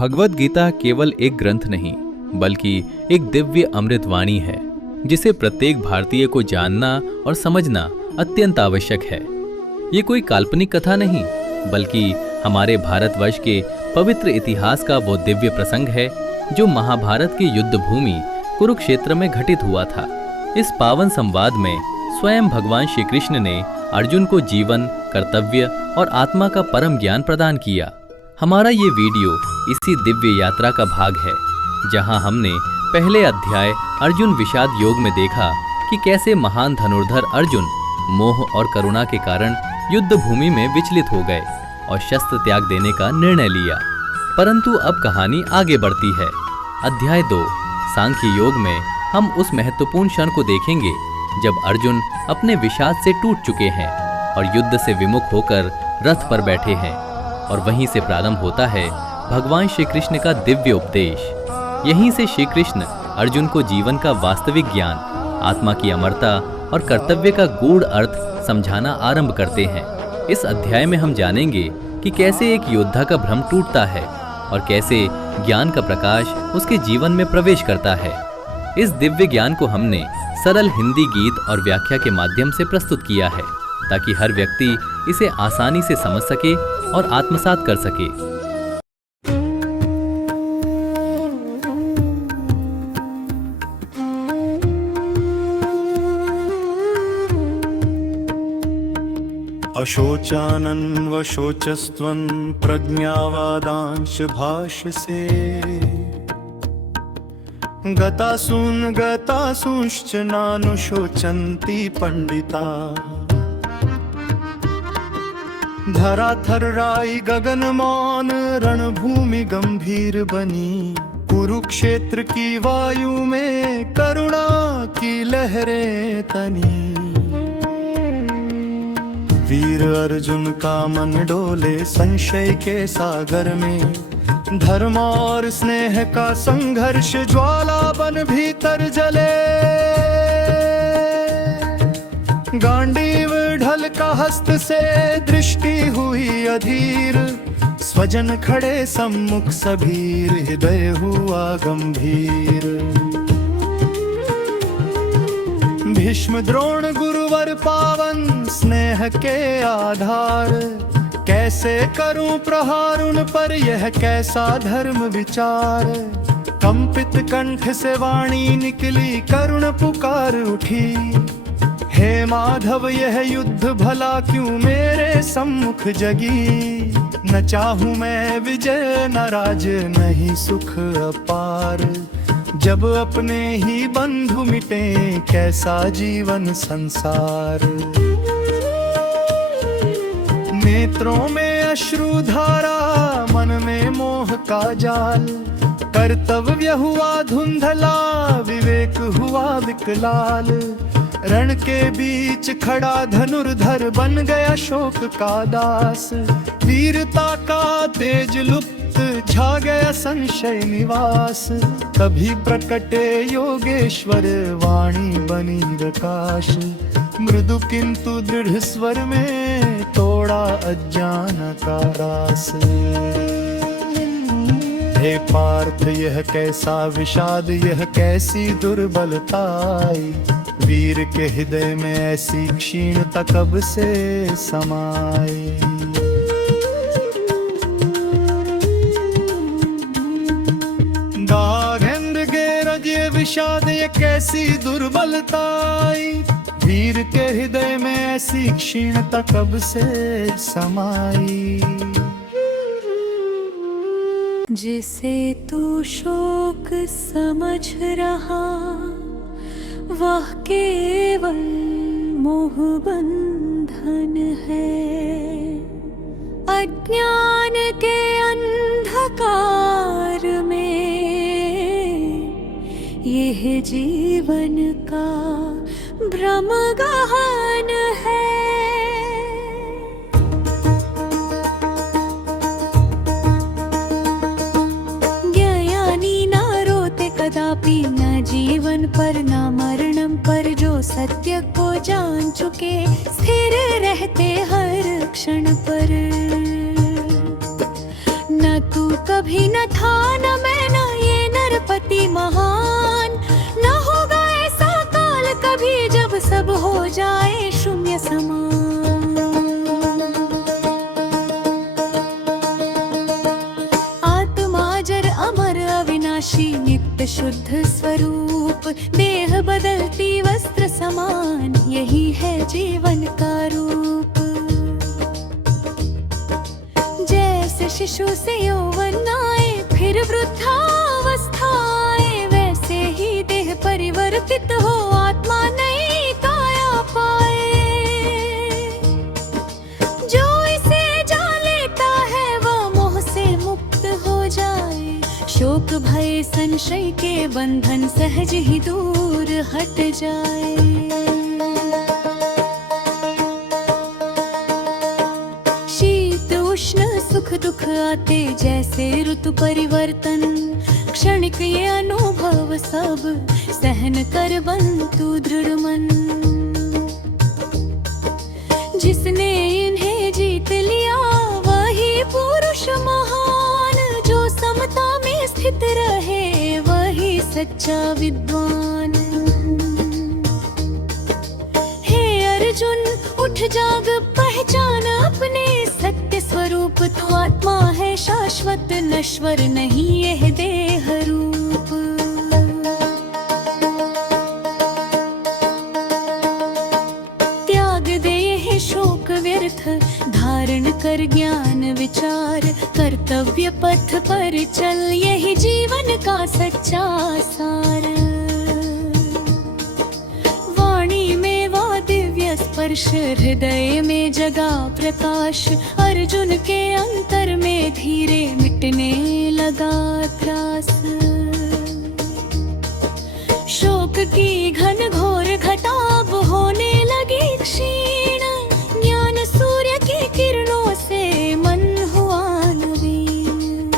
भगवत गीता केवल एक ग्रंथ नहीं बल्कि एक दिव्य अमृतवाणी है जिसे प्रत्येक भारतीय को जानना और समझना अत्यंत आवश्यक है। ये कोई काल्पनिक कथा नहीं बल्कि हमारे भारतवर्ष के पवित्र इतिहास का वो दिव्य प्रसंग है जो महाभारत की युद्ध भूमि कुरुक्षेत्र में घटित हुआ था। इस पावन संवाद में स्वयं भगवान श्री कृष्ण ने अर्जुन को जीवन, कर्तव्य और आत्मा का परम ज्ञान प्रदान किया। हमारा ये वीडियो इसी दिव्य यात्रा का भाग है जहां हमने पहले अध्याय अर्जुन विषाद योग में देखा कि कैसे महान धनुर्धर अर्जुन मोह और करुणा के कारण युद्ध भूमि में विचलित हो गए और शस्त्र त्याग देने का निर्णय लिया। परंतु अब कहानी आगे बढ़ती है। अध्याय 2 सांख्य योग में हम उस महत्वपूर्ण क्षण को देखेंगे जब अर्जुन अपने विषाद से टूट चुके हैं और युद्ध से विमुख होकर रथ पर बैठे हैं। और वहीं से प्रारंभ होता है भगवान श्री कृष्ण का दिव्य उपदेश। यहीं से श्री कृष्ण अर्जुन को जीवन का वास्तविक ज्ञान, आत्मा की अमरता और कर्तव्य का गूढ़ अर्थ समझाना आरंभ करते हैं। इस अध्याय में हम जानेंगे कि कैसे एक योद्धा का भ्रम टूटता है और कैसे ज्ञान का प्रकाश उसके जीवन में प्रवेश करता है। इस दिव्य ज्ञान को हमने सरल हिंदी गीत और व्याख्या के माध्यम से प्रस्तुत किया है ताकि हर व्यक्ति इसे आसानी से समझ सके और आत्मसात कर सके। अशोचानन्वशोचस्त्वं प्रज्ञावादांश भाषसे गतासूंश्च नानुशोचन्ति पंडिता धराथर्राई गगन मौन रणभूमि गंभीर बनी कुरुक्षेत्र की वायु में करुणा की लहरें तनी वीर अर्जुन का मन डोले संशय के सागर में धर्म और स्नेह का संघर्ष ज्वाला बन भीतर जले गांडीव ढल का हस्त से दृष्टि हुई अधीर स्वजन खड़े सम्मुख सबीर हृदय हुआ गंभीर भीष्म द्रोण गुरुवर पावन स्नेह के आधार कैसे करूं प्रहार उन पर यह कैसा धर्म विचार कंपित कंठ से वाणी निकली करुण पुकार उठी हे माधव यह युद्ध भला क्यों मेरे सम्मुख जगी न चाहूं मैं विजय न राज नहीं सुख अपार जब अपने ही बंधु मिटे कैसा जीवन संसार नेत्रों में अश्रुधारा मन में मोह का जाल कर्तव्य हुआ धुंधला विवेक हुआ विकलाल रण के बीच खड़ा धनुर्धर बन गया शोक का दास वीरता का तेज लुप्त छा गया संशय निवास तभी प्रकटे योगेश्वर वाणी बनी प्रकाश मृदु किंतु दृढ़ स्वर में तोड़ा अज्ञान का रास हे पार्थ यह कैसा विषाद यह कैसी दुर्बलताई वीर के हृदय में ऐसी क्षीणता कब से समाई दाघेंद्र गेरज ये विषाद ये कैसी दुर्बलताई वीर के हृदय में ऐसी क्षीणता कब से समाई जिसे तू शोक समझ रहा वह केवल मोह बंधन है अज्ञान के अंधकार में यह जीवन का भ्रम गहन है ज्ञानी ना रोते कदापि न जीवन पर न मरणम पर जो सत्य को जान चुके स्थिर रहते हर क्षण पर न तू कभी न था, न मैं न ये नरपति महान। न होगा ऐसा काल कभी जब सब हो जाए शून्य समान। आत्मा जर अमर अविनाशी नित्य शुद्ध स्वरूप, देह बदलती वस्त्र समान, यही है जीवन का रूप। जैसे शिशु से यौवन आए, फिर वृद्धावस्था आए, वैसे ही देह परिवर्तित हो, आत्मा नई काया पाए। जो इसे जान लेता है वह मोह से मुक्त हो जाए, शोक भय संशय के बंधन सहज ही दूर हट जाए। सुख दुख आते जैसे ऋतु परिवर्तन, क्षणिक ये अनुभव सब सहन कर बंतु दृढ़ मन। जिसने इन्हें जीत लिया वही पुरुष महान, जो समता में स्थित रहे वही सच्चा विद्वान। हे अर्जुन उठ जाग पहचान अपने सत्य स्वरूप, तू आत्मा है शाश्वत नश्वर नहीं यह देह रूप। त्याग दे यह शोक व्यर्थ, धारण कर ज्ञान विचार, कर्तव्य पथ पर चल, यही जीवन का सच्चा सार। स्पर्श हृदय में जगा प्रकाश, अर्जुन के अंतर में धीरे मिटने लगा त्रास। शोक की घन घोर घटाब होने लगी क्षीण, ज्ञान सूर्य की किरणों से मन हुआ नवीन।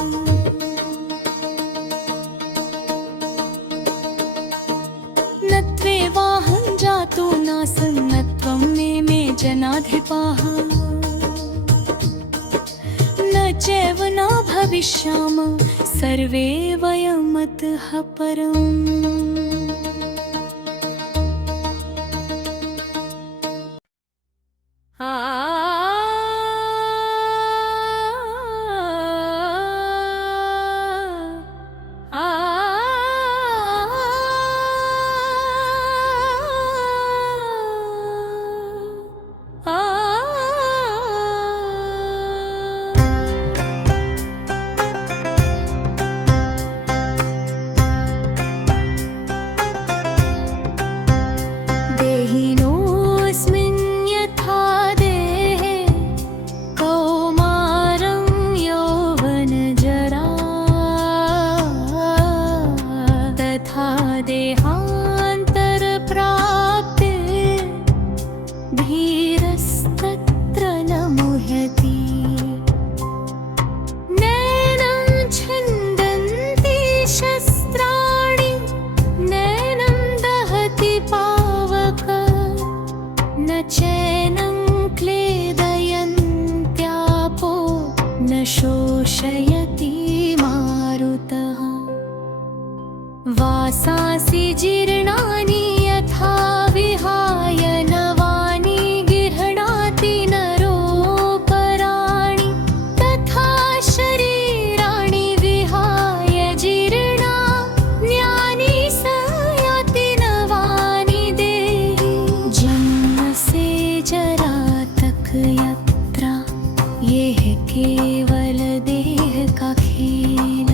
नत्वे वाहं जातु नासं में जनाधिपाः, न चैव न भविष्याम सर्वे वयमतः परम्। शोषयति मारुतः। वासांसि जीर्णानि यथा विहाय नवानि गृह्णाति नरोपराणि, तथा शरीराणि विहाय जीर्णान्यानि स याति नवानि देहि। जन्म से जरा तक यात्रा ये है केवल देह का खेल,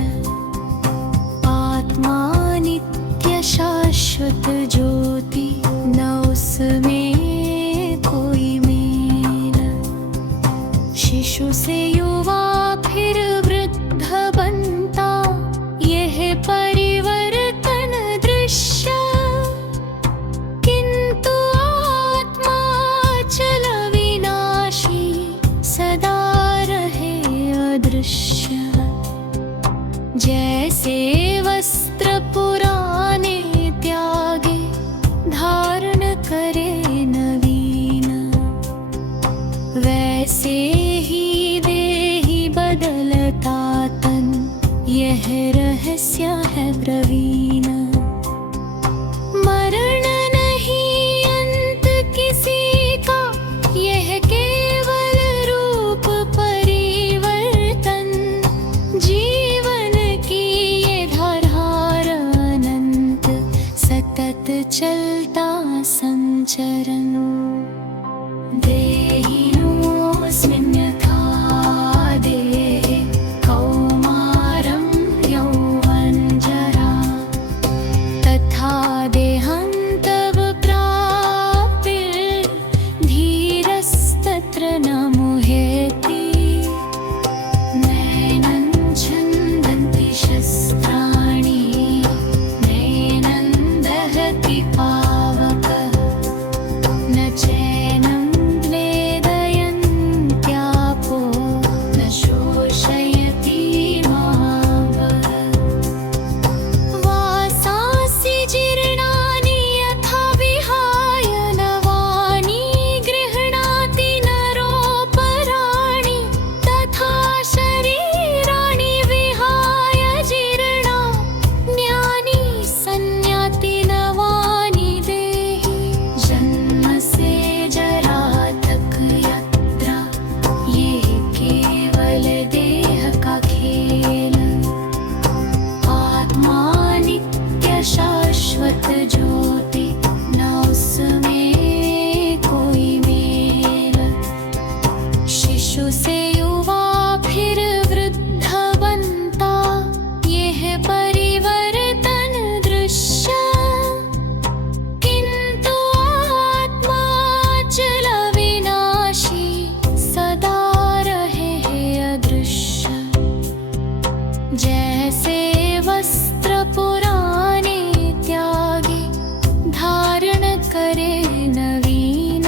आत्मा नित्य शाश्वत ज्योति न उसमें कोई मेल। शिशु से युवा फिर वृद्ध बनता, यह परिवर्तन दृश्य, किंतु आत्मा चल विनाशी सदा रहे अदृश्य। जैसे वस्त्र पुराने त्यागे धारण करे नवीन, वैसे ही देहि बदलता तन रहस्य है प्रवीण। मरण नहीं अंत किसी का, यह केवल रूप परिवर्तन। जीवन की ये धार अनंत, सतत चलता संचरण। देहिनोऽस्मिन् यथा देहे कौमारं यौवनजरा, तथा देहं तव प्राप्तिर्धीरस्तत्र न मुह्यति। नैनं छन्दन्ति शस्त्राणि, नैनं दहति पावकः, न चैनं क्लेदयन्त्यापो, न शोषयति महावः। वासांसि जीर्णानि यथा विहाय, नवानि गृह्णाति नरोपराणि, तथा शरीराणि विहाय जीर्णान्यानि संयाति नवानि देहि। जन्म से जरा तक यात्रा, ये केवल देह का खेल। आत्मा नित्य शाश्वत ज्योति, न उसमें कोई मेल। शिशु से युवा फिर वृद्ध बनता, यह परिवर्तन दृश्य। किंतु आत्मा अचल विनाशी, सदा रहे अदृश्य। जैसे वस्त्र पुराने त्यागे, धारण करे नवीन,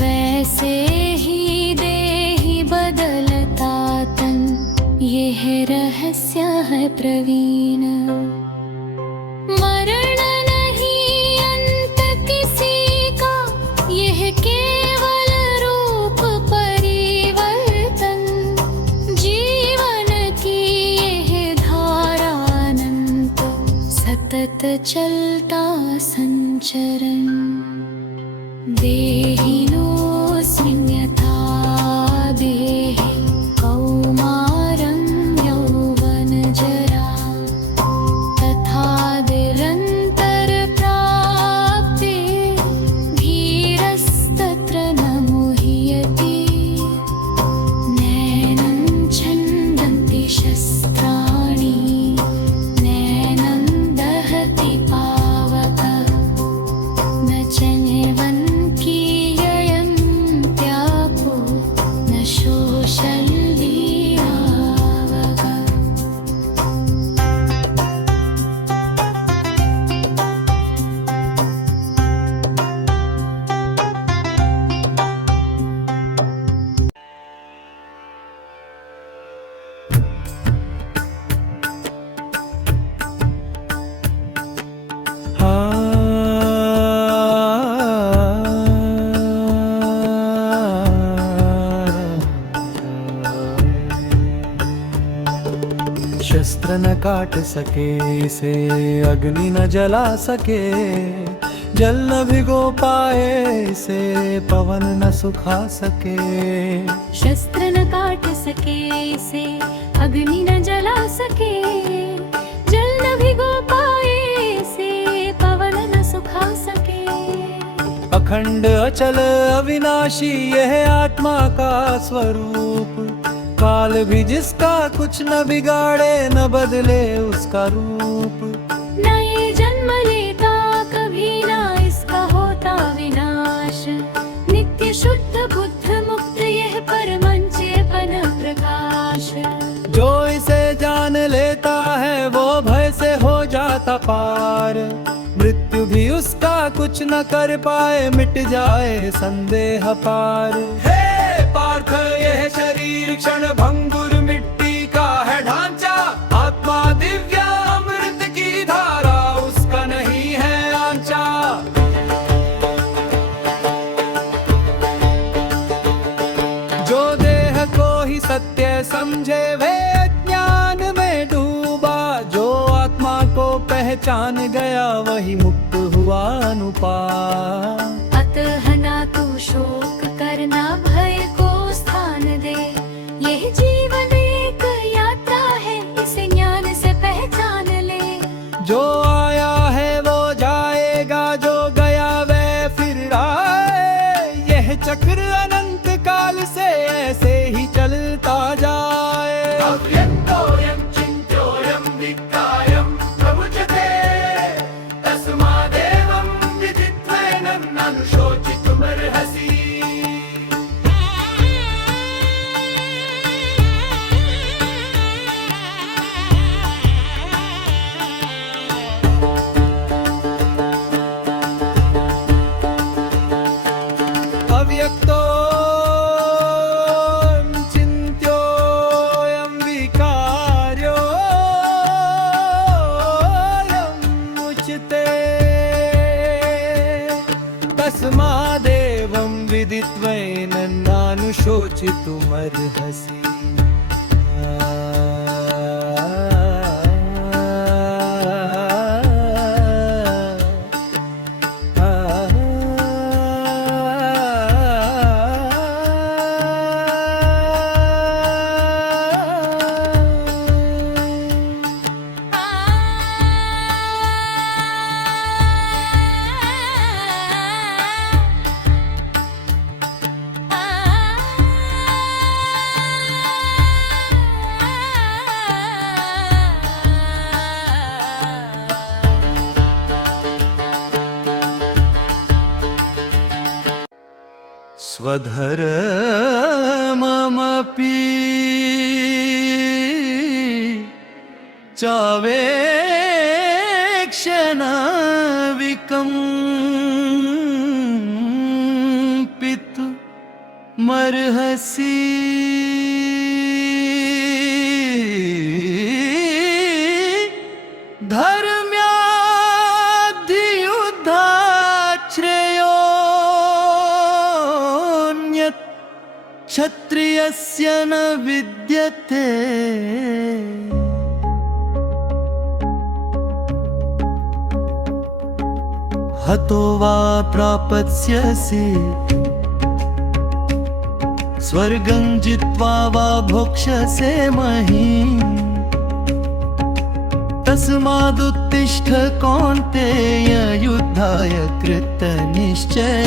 वैसे ही देहि बदलता तन, यह रहस्य है प्रवीण। मरण नहीं अंत किसी का, यह केवल रूप परिवर्तन। जीवन की यह धारा अनंत, सतत चलता संचरण। देहिनोऽस्मिन् यथा देहे कौमारं यौवनजरा, तथा निरन्तर प्राप्तिर्धीरस्तत्र न मुह्यति। नैनं छन्दन्ति शस्त्राणि, नैनं दहति पावकः, न चैनं क्लीदयन्त्यापो, न शोषयति आवकः। शस्त्र न काट सके इसे, अग्नि न जला सके, जल न भिगो पाए इसे, पवन न सुखा सके। शस्त्र न काट सके इसे, अग्नि न जला सके, जल न भिगो पाए इसे, पवन न सुखा सके। अखंड अचल अविनाशी यह आत्मा का स्वरूप, काल भी जिसका कुछ न बिगाड़े, न बदले उसका रूप। न ये जन्म लेता कभी, ना इसका होता विनाश। नित्य शुद्ध बुद्ध मुक्त यह परमंचेपन प्रकाश। जो इसे जान लेता है वो भय से हो जाता पार, मृत्यु भी उसका कुछ न कर पाए, मिट जाए संदेह पार। हे पार्थ यह शरीर क्षण भंगुर मिट्टी का है ढांचा, आत्मा दिव्य अमृत की धारा उसका नहीं है आंचा। जो देह को ही सत्य समझे वे अज्ञान में पहचान गया वही मुक्त हुआ अनुपार। अतः ना तू शोक करना, भय को स्थान दे। यह जीवन एक यात्रा है, इसे ज्ञान से पहचान ले। जो आया है वो जाएगा, जो गया वह फिर आए। यह चक्र अनंत काल से ऐसे ही चलता जाए। अव्यक्तोऽयं चिन्त्योऽयं विकायं प्रमुच्यते, तस्मादेवं विदित्वैनं नानुशोचितुमर्हसि। अव्यक्तोऽयं चिन्त्योऽयं विकार्योऽयं मुच्यते, तस्मादेवं विदित्वैनं नानुशोचितुमर्हसि। स्वधर्ममपि चावेक्षण विकम्पितु मर्हसि। धर्म्याद्धियुद्धाश्रेयोऽन्यत् क्षत्रियस्य न विद्यते। हतो वा प्राप्स्यसि स्वर्गं जित्वा वा भोक्ष्यसे महीम्। तस्मादुत्तिष्ठ कौन्तेय, युद्धाय कृतनिश्चय।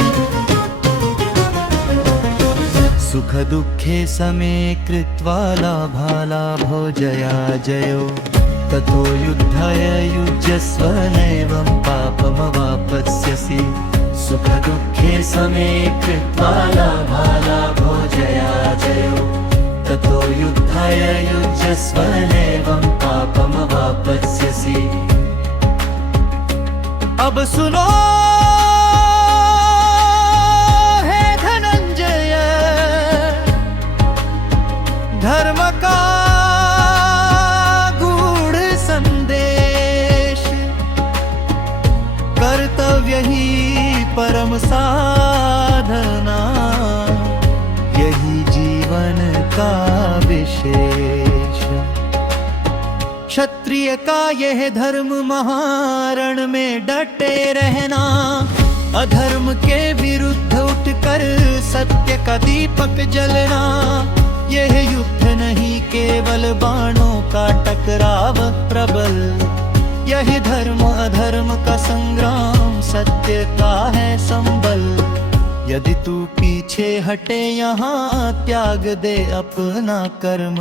सुख दुःखे समे कृत्वा लाभालाभो जयाजयो। ततो युद्धाय युज्यस्व, नैवं पापमवाप्स्यसि। सुख दुःखे समे कृत्वा लाभालाभो जयाजयो। ततो युद्धाय युज्यस्व, नैवं पापमवाप्स्यसि। अब सुनो हे धनंजय, धर्म का गूढ़ संदेश। कर्तव्य ही परम साधना, यही जीवन का विशेष। क्षत्रिय का यह धर्म, महारण में डटे रहना। अधर्म के विरुद्ध उठकर सत्य का दीपक जलना। यह युद्ध नहीं केवल बाणों का टकराव प्रबल। यही धर्म अधर्म का संग्राम, सत्य का है संबल। यदि तू पीछे हटे यहाँ, त्याग दे अपना कर्म,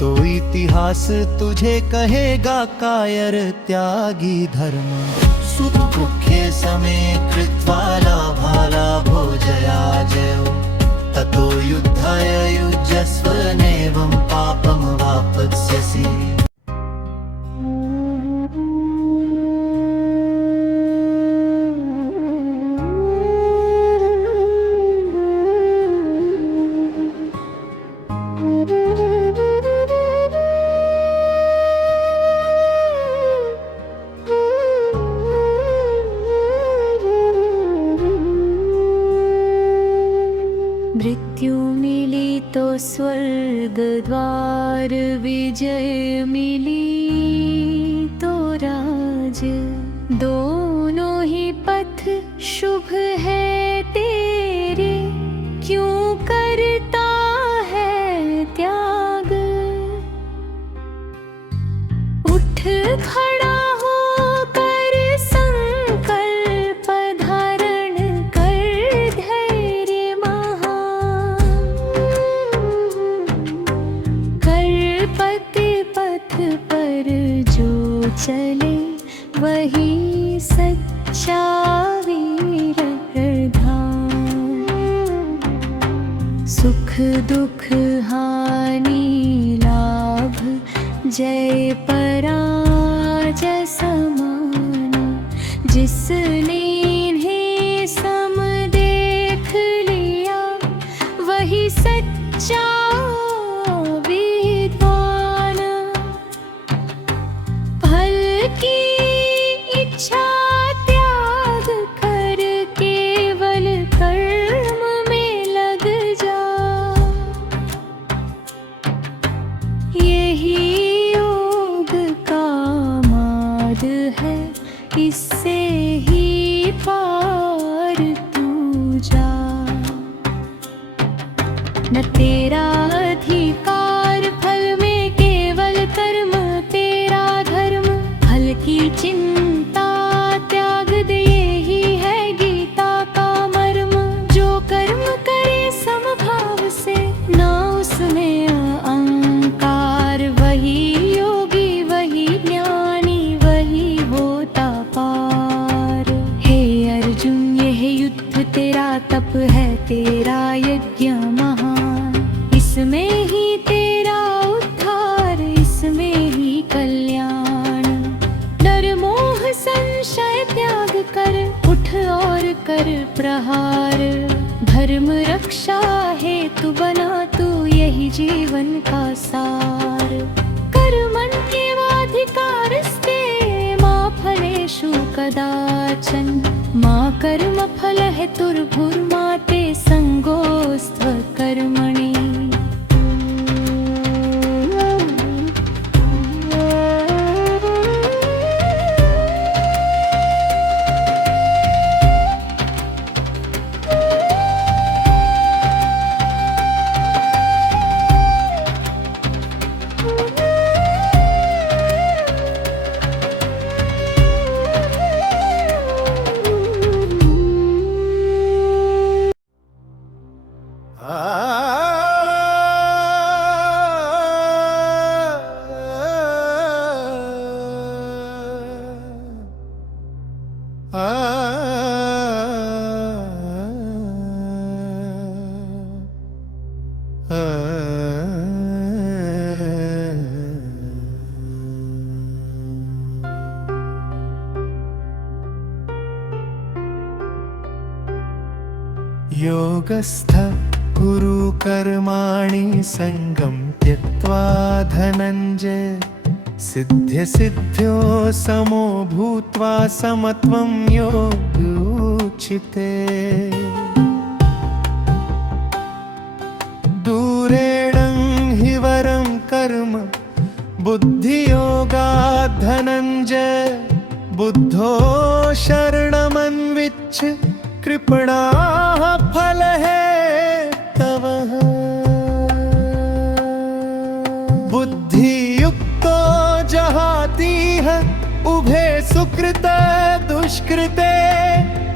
तो इतिहास तुझे कहेगा कायर त्यागी धर्म। सुख दुःखे समे कृत्वा लाभालाभो जयाजयो। ततो युद्धाय युज्यस्व, नैवं पापमवाप्स्यसि। मृत्यु मिली तो स्वर्ग द्वार, विजय शुभ है तेरे, क्यों करता है त्याग। उठ खड़ा होकर संकल्प धारण कर धैर्य महान। कर पति पथ पर जो चले, वही सच्चा वीर प्रधान। सुख दुख हानि लाभ, जय पराजय समान। जिसने इन्हें सम देख लिया, वही सच्चा विद्वान। फल की इच्छा त्याग कर, केवल कर्म में लग जा। यही योग का मार्ग है, इससे ही पार तू जा। न तेरा अधिकार फल में, केवल कर्म तेरा धर्म। फल की चिंता त्याग दे, यही है गीता का मर्म। जो कर्म करे समभाव से, ना उसमें अहंकार। वही योगी, वही ज्ञानी, वही होता पार। हे अर्जुन, यह युद्ध तेरा तप है, तेरा यज्ञ महान। इसमें ही तेरा उद्धार, इसमें ही कल्याण। डर मोह संशय त्याग कर, उठ और कर प्रहार। धर्म रक्षा हेतु बना तू, यही जीवन का सार। कर्मण्येवाधिकारस्ते मा फलेषु कदाचन। मा कर्म फल हेतुर्भुर्मा ते संगोऽस्त्व कर्मणि। योगस्थ कुरु कर्माणि संगं त्यक्त्वा धनञ्जय। सिद्ध्य सिद्ध्यो समो भूत्वा समत्वं योग उच्यते। दूरेणं हि वरं कर्म बुद्धियोगात् धनञ्जय। बुद्धो शरणमन्विच्छ, कृपणाः फल है तव। बुद्धियुक्तो जहातीह उभे सुकृते दुष्कृते।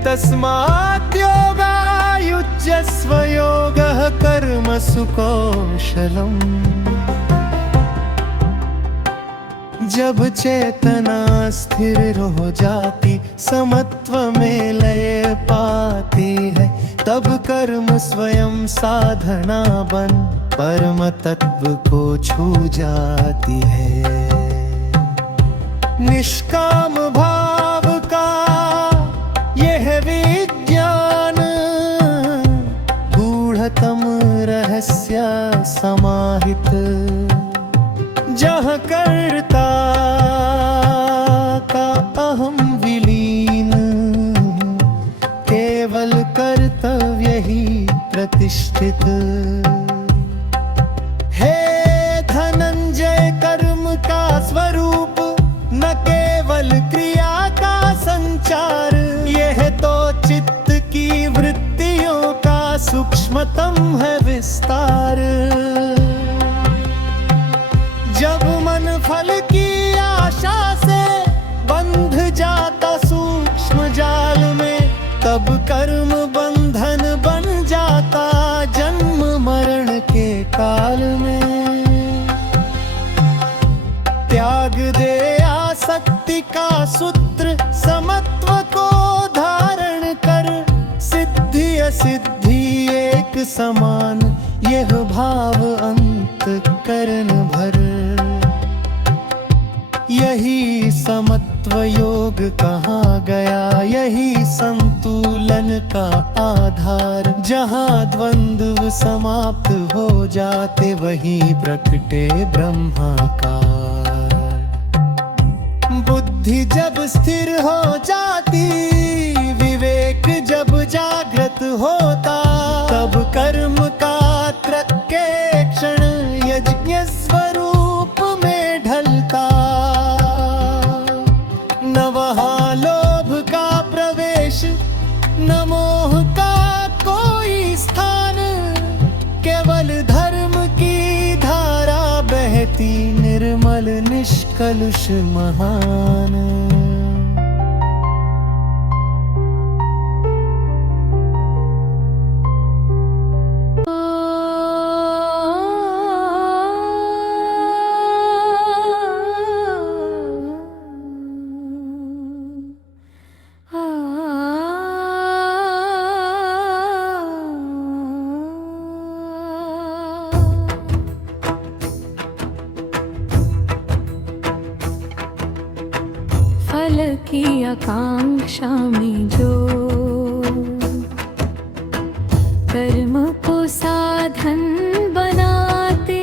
तस्मात् योगायुज्यस्व, योगः कर्मसु कौशलम्। जब चेतना स्थिर हो जाती, समत्व में लय पाती है। तब कर्म स्वयं साधना बन, परम तत्व को छू जाती है। निष्काम भाव का यह विज्ञान, गूढ़तम रहस्य समाहित। जहाँ कर्ता का अहम विलीन, केवल कर्तव्य ही प्रतिष्ठित। हे धनंजय, कर्म का स्वरूप न केवल क्रिया का संचार। यह तो चित्त सूक्ष्मतम है विस्तार। जब मन फल की आशा से बंध जाता सूक्ष्म जाल में, तब कर्म बंधन बन जाता जन्म मरण के काल में। त्याग दे आसक्ति का सूत्र, समत्व को धारण कर, सिद्धि असिद्धि एक समान, यह भाव अंत करन भर। यही समत्व योग कहा गया, यही संतुलन का आधार। जहाँ द्वंद्व समाप्त हो जाते, वहीं प्रकटे ब्रह्माकार। बुद्धि जब स्थिर हो जाती, विवेक जब जागृत होता, तब कर्म का प्रत्यक्षण यज्ञ स्वरूप में ढलता। न वहाँ लोभ का प्रवेश, न मोह का कोई स्थान, केवल धर्म की धारा बहती निर्मल निष्कलुष महान। फल की आकांक्षा में जो कर्म को साधन बनाते,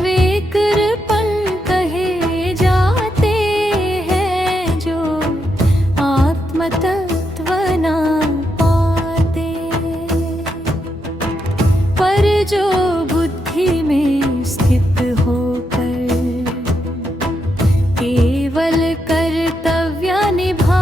वे कृपण कहे जाते हैं, जो आत्म तत्व ना पाते। पर जो बुद्धि में स्थित होकर केवल कर्तव्य निभा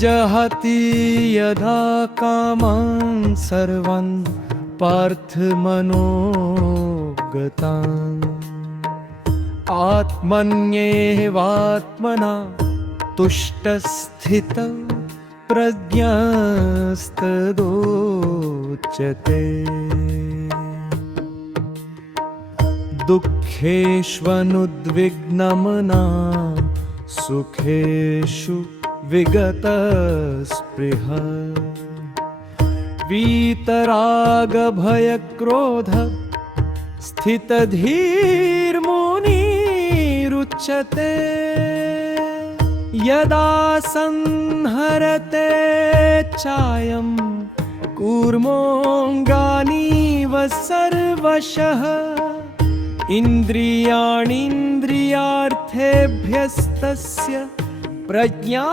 जहति यदा कामं सर्वं पार्थमनोगतान् आत्मन्येवात्मना तुष्टस्थितः प्रज्ञस्तदोच्यते दुःखेष्वनुद्विग्नमना सुखेषु विगतस्पृहः वीतरागभयक्रोध स्थितधीर्मुनिरुच्यते यदा संहरते चायं कूर्मोऽङ्गानीव सर्वशः इन्द्रियाणीन्द्रियार्थेभ्यस्तस्य प्रज्ञा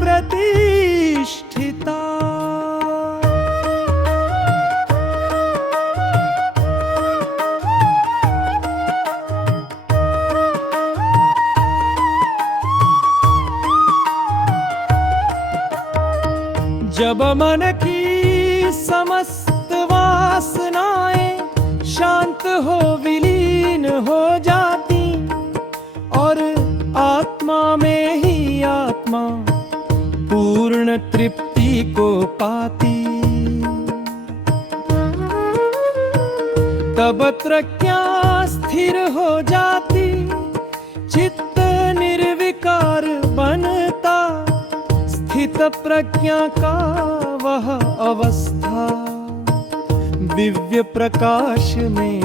प्रतिष्ठिता। जब मन की समस्त वासनाएं शांत हो विलीन हो जाती और आत्मा में ही आत्मा पूर्ण तृप्ति को पाती, तब प्रज्ञा स्थिर हो जाती, चित्त निर्विकार बनता, स्थित प्रज्ञा का वह अवस्था दिव्य प्रकाश में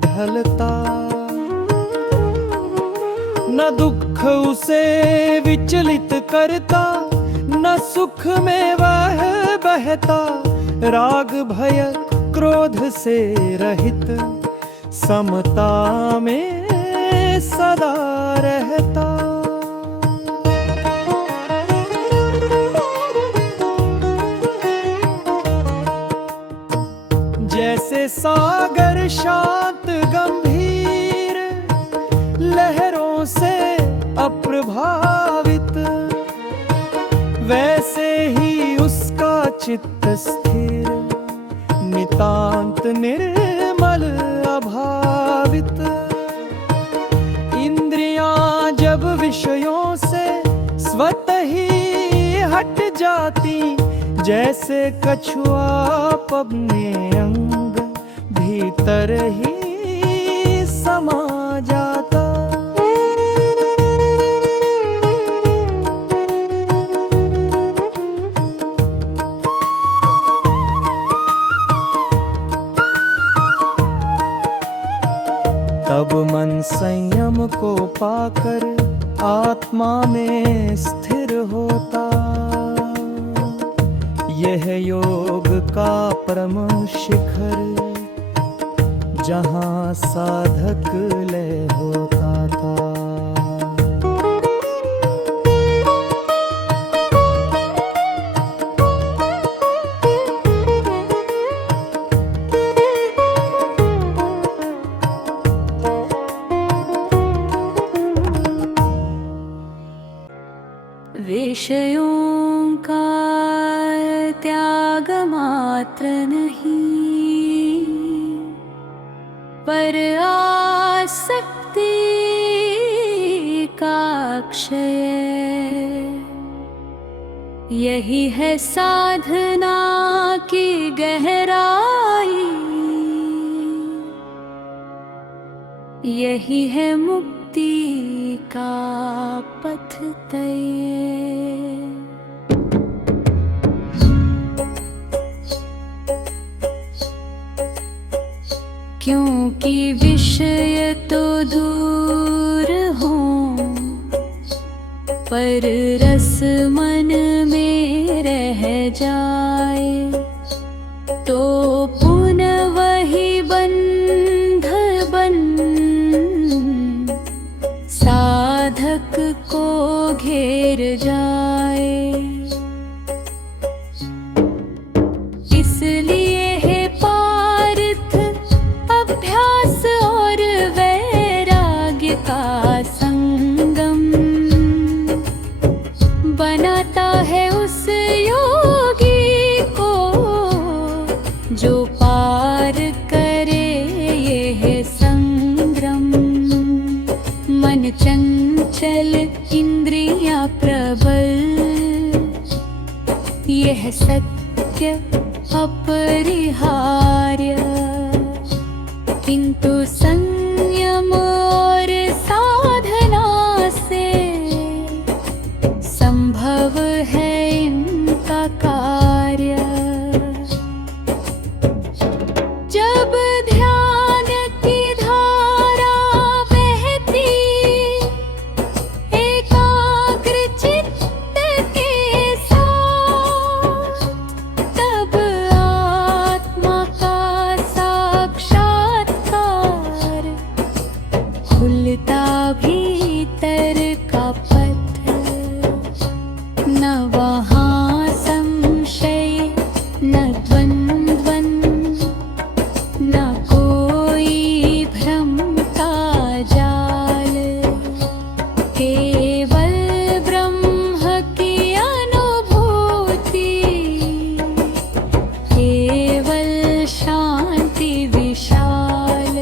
ढलता। न दुख उसे विचलित करता, न सुख में वह बहता, राग भय क्रोध से रहित समता में सदा रहता। जैसे सागर शांत गंभीर लहरों से अप्रभावित, वैसे ही उसका चित्त स्थिर नितांत निर्मल अभावित। इंद्रियां जब विषयों से स्वतः ही हट जाती, जैसे कछुआ अपने अंग भीतर ही समा जाता। तब मन संयम को पाकर आत्मा में स्थिर होता। यह योग का परम शिखर जहाँ साधक लय होता था। विषयों का त्याग मात्र नहीं, पर आसक्ति का क्षय, यही है साधना की गहराई, यही है मुक्ति का पथ तय। क्योंकि विषय तो दूर हों, पर रस मन में रह जाए, तो पुनः वही बंध बन साधक को घेर जाए। इसलिए है पार्थ अभ्यास और वैराग्य का संगम बनाता है उस यह सत्य अपरिहार्य, किंतु संयम और साधना से संभव है इनका कार्य। जब ध्यान की धारा बहती एकाग्र चित्त के साथ, तब आत्मा का साक्षात्कार, खुलता भीतर का पथ। न वहाँ संशय न द्वंद्वन, न कोई भ्रम का जाल, केवल ब्रह्म की अनुभूति, केवल शांति विशाल।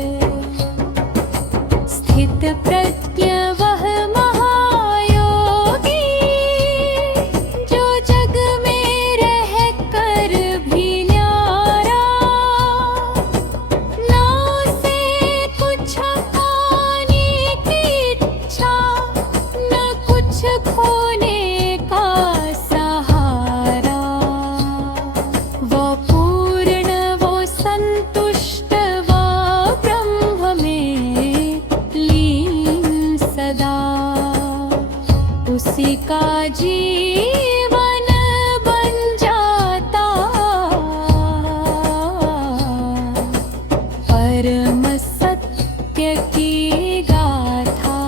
स्थित प्रज्ञ वह महायोगी, जो जग में रह कर भी न्यारा, ना उसे कुछ पाने की इच्छा, न कुछ खोने का सहारा। वो पूर्ण वो संतुष्ट वो ब्रह्म में लीन सदा, उसी का जीवन बन जाता परम सत्य की गाथा।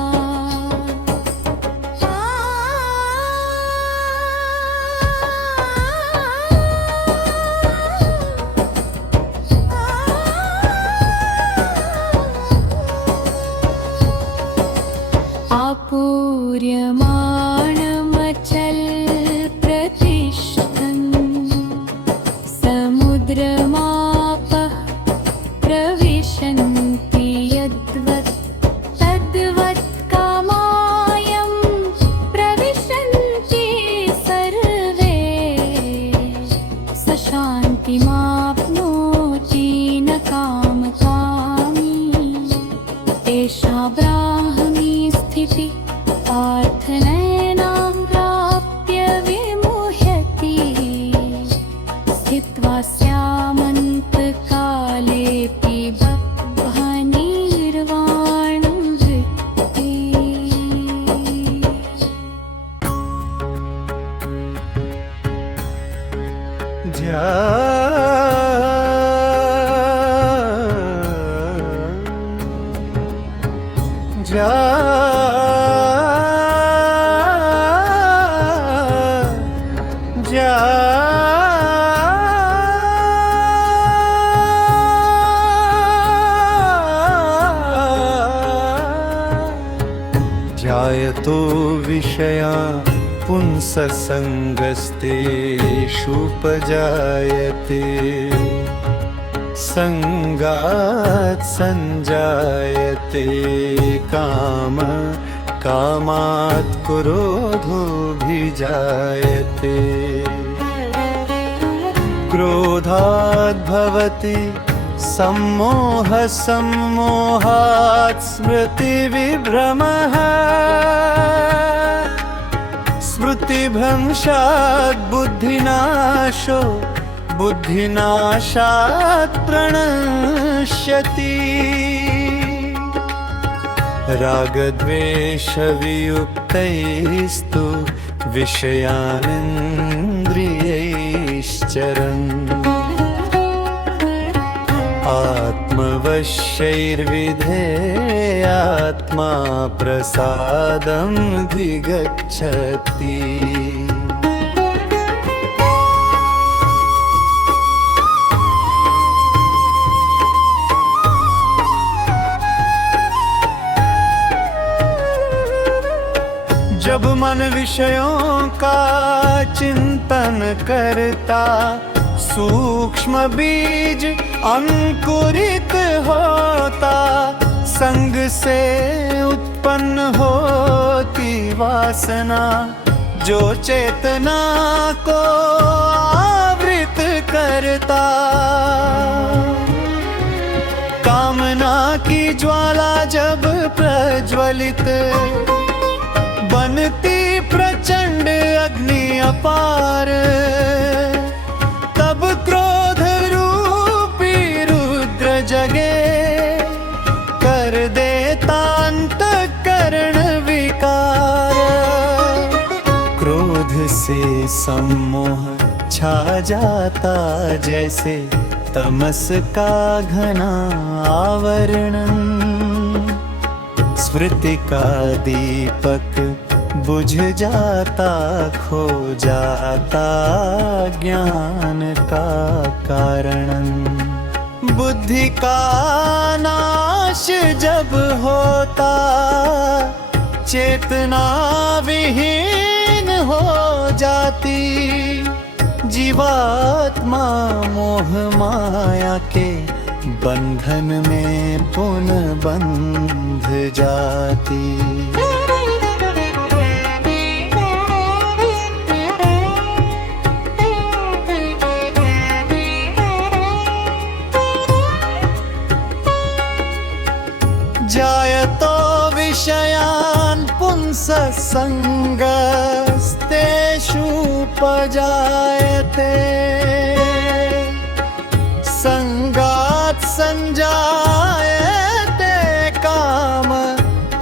आपूर्यमाणमचल प्रतिष्ठन्, समुद्रमापः प्रविशन्ति यद्वत्, तद्वत् कामायं प्रविशन्ति सर्वे। स शान्तिमाप्नोति न कामकामी, एषा ब्राह्मी स्थिति पार्थनैनां प्राप्य विमुह्यति। स्थित्वा स्यामन्तकालेऽपि बह्वनिर्वाणं वृत्ति। जायतो विषया पुंससङ्गस्तेषुपजायते, संगात् संजायते काम, कामात् क्रोधोऽभिजायते। क्रोधात् भवति सम्मोह, सम्मोहात् स्मृतिविभ्रमः, स्मृतिभ्रंशात् बुद्धिनाशो, बुद्धिनाशात् प्रणश्यति। रागद्वेषवियुक्तैस्तु विषयानिन्द्रियैश्चरन्, आत्मवश्यैर्विधेयात्मा प्रसादं धिगच्छति। जब मन विषयों का चिंतन करता, सूक्ष्म बीज अंकुरित होता, संग से उत्पन्न होती वासना जो चेतना को आवृत करता, कामना की ज्वाला जब प्रज्वलित, बनती प्रचंड अग्नि अपार, तब क्रोध रूपी रुद्र जगे, कर देता अंतःकरण विकार। क्रोध से सम्मोह छा जाता, जैसे तमस का घना आवरण, स्मृति का दीपक बुझ जाता, खो जाता ज्ञान का कारण। बुद्धि का नाश जब होता, चेतना विहीन हो जाती, जीवात्मा मोह माया के बंधन में पुनः बंध जाती। जायतो विषयान् पुंसः संगस्तेषु उपजायते, संगात् संजायते काम,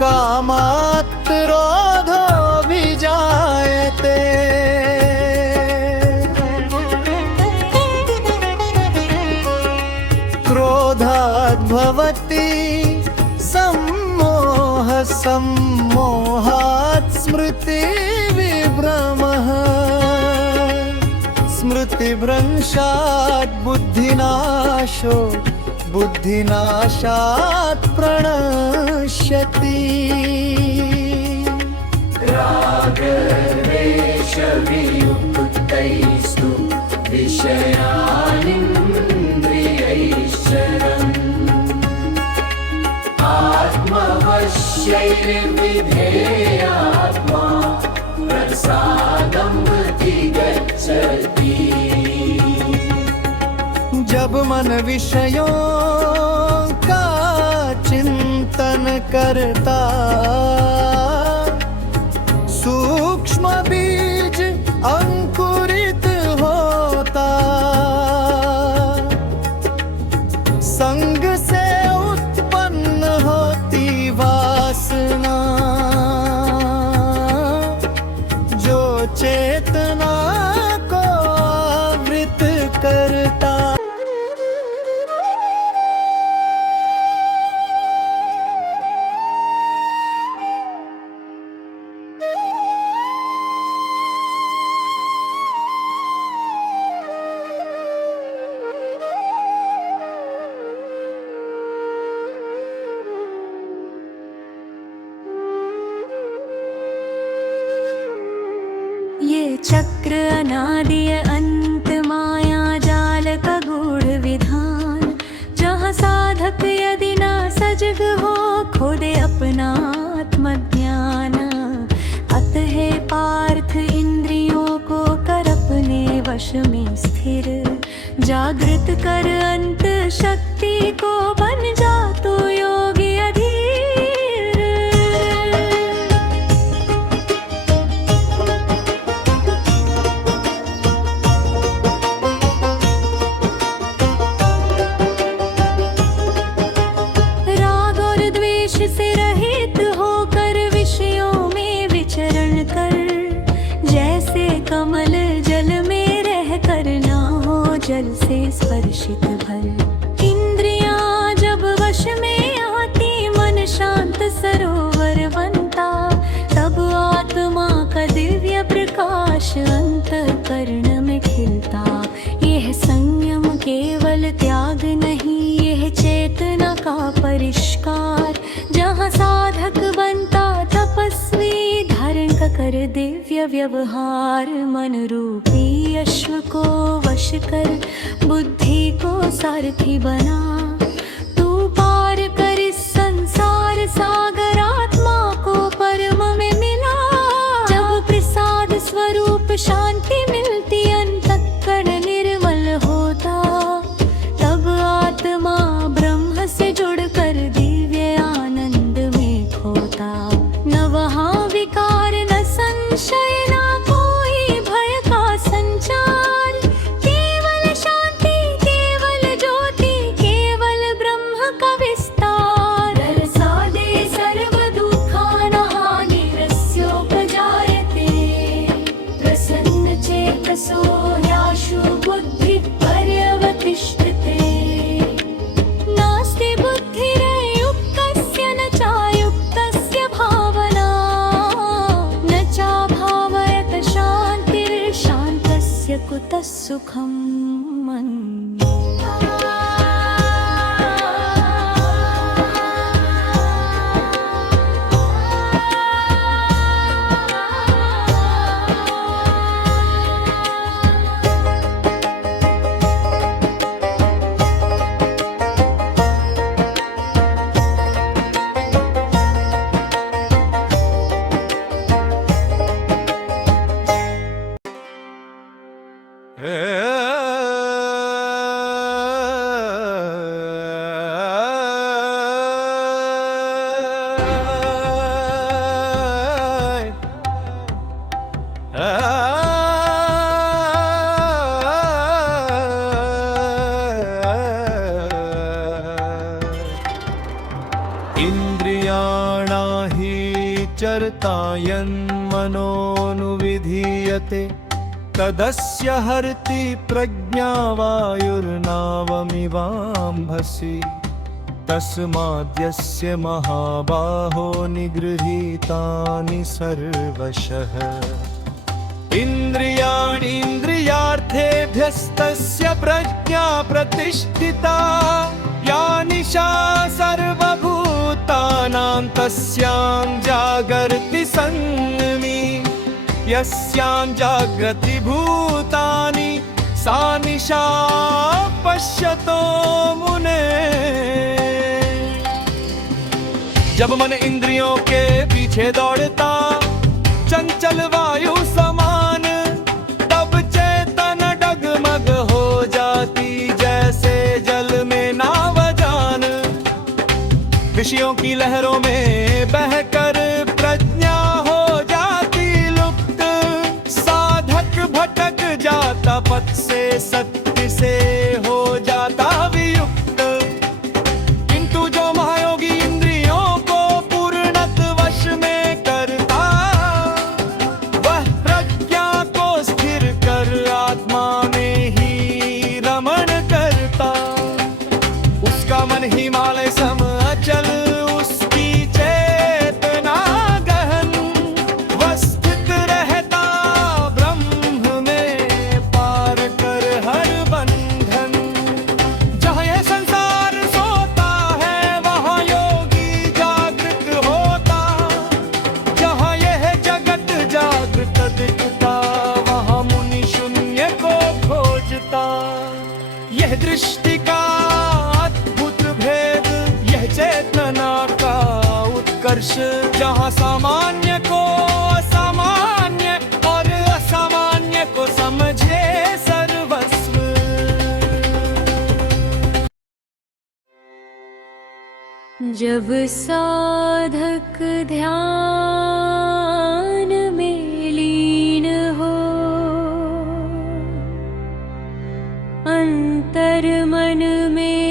कामात् क्रोधो विजायते। क्रोधात् भवति सम्मोह, सम्मोहात् स्मृति विभ्रमः, स्मृतिभ्रंशात् बुद्धिनाशो, बुद्धिनाशात् प्रणश्यति। रागद्वेषवियुक्तैस्तु विषयानिन्द्रियैश्चरन्, आत्मवश्यैर्विधेयात्मा प्रसादमति गच्छति। जब मन विषयों का चिंतन करता, सूक्ष्म बीज अंकुरित होता, संग से उत्पन्न होती वासना, जो चेतना को आवृत करता। ये चक्र अनादि अंत माया जाल का गूढ़ विधान, जहाँ साधक यदि ना सजग हो, खो दे अपना आत्मज्ञान। अतः पार्थ इंद्रियों को कर अपने वश में स्थिर, जागृत कर अंत शक्ति को, बन जा तू योगी अधीर। राग और द्वेष से रहित होकर विषयों में विचरण कर, जैसे कमल जल में रह कर ना हो जल से स्पर्शित भर। इंद्रियां जब वश में आती, मन शांत सरोवर बनता, तब आत्मा का दिव्य प्रकाश अंतःकरण में खिलता। यह संयम केवल त्याग नहीं, यह चेतना का परिष्कार, जहाँ साधक बनता तपस्वी, धारण का कर दिव्य व्यवहार। मन रूपी अश्व को वश कर, बुद्धि को सारथी बना, तू पार कर इस संसार सागर, आत्मा को परम में मिला। जब प्रसाद सुखम मन। इंद्रियाणा हि चरता यन्मनोनुविधीयते तदस्य हरति प्रज्ञावायुर्नावमिवाम्भसि तस्माद्यस्य महाबाहो निगृहीतानि सर्वशः। इन्द्रियाणीन्द्रियार्थेभ्यस्तस्य प्रज्ञा प्रतिष्ठिता या निशा सर्वभूतानां तस्यां जागर्ति संयमी। यस्यां जागृति भूतानि सा निशा पश्यतो मुने। जब मन इंद्रियों के पीछे दौड़ता चंचल वायु समान, तब चेतन डगमग हो जाती जैसे जल में नावजान। विषयों की लहरों में बहकर प्रज्ञा हो जाती लुप्त, साधक भटक जाता पथ से सत्य से हो जाता वियुक्त। किंतु जो महायोगी इंद्रियों को पूर्णत वश में करता, वह प्रज्ञा को स्थिर कर आत्मा में ही रमण करता। उसका मन हिमालय सम अचल, उसकी चेतना गहन, वह स्थित रहता ब्रह्म में पार कर हर बंधन। जहाँ यह संसार सोता है वहाँ योगी जागृत होता, जहाँ यह जगत जागृत दिखता वहाँ मुनि शून्य को खोजता। यह दृष्टि का अद्भुत भेद, यह चेतना का उत्कर्ष, जहाँ सामान्य को असामान्य और असामान्य को समझे सर्वस्व। जब साधक ध्यान में लीन हो, अंतर मन में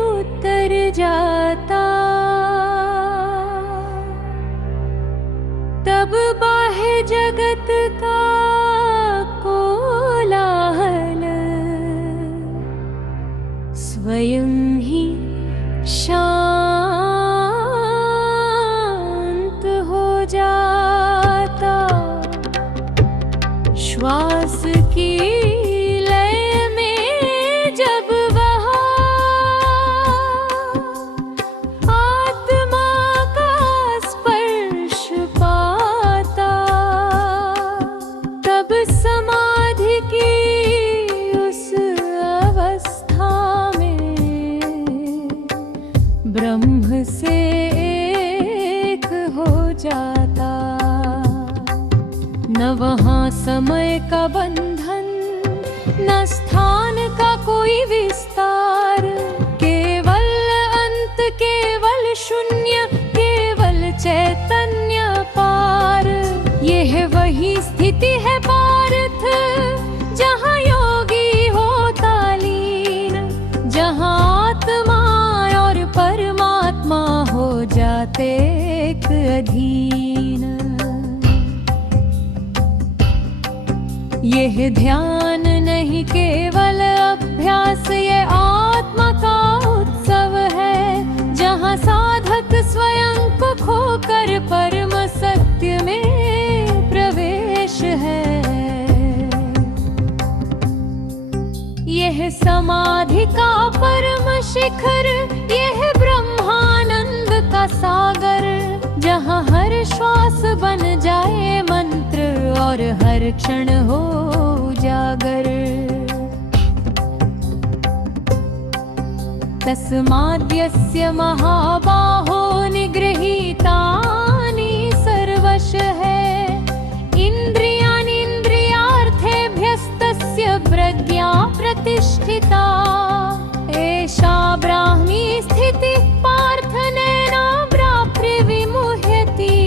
उतर जाता, तब बाह्य जगत का कोलाहल स्वयं ही शांत हो जाता। श्वास की लय में जब वहाँ आत्मा का स्पर्श पाता, तब समाधि की उस अवस्था में ब्रह्म से एक हो जाता। न वहाँ समय का बंधन, न स्थान का कोई विस्तार, केवल अंत, केवल शून्य, केवल चैतन्य पार। यह वही स्थिति है पार्थ, जहाँ योगी होता लीन, जहाँ आत्मा और परमात्मा हो जाते एक अधीन। यह ध्यान नहीं केवल अभ्यास, ये आत्मा का उत्सव है, जहाँ साधक स्वयं को खोकर परम सत्य में प्रवेश है। समाधि का परम शिखर, यह ब्रह्मानंद का सागर, जहाँ हर श्वास बन जाए मंत्र और हर क्षण हो उजागर। तस्माद्यस्य महाबाहो निगृहीतानि सर्वशः, इन्द्रियाणीन्द्रियार्थेभ्यस्तस्य प्रज्ञा प्रतिष्ठिता। एषा ब्राह्मी स्थितिः पार्थ नैनाभ्रातृविमुह्यति,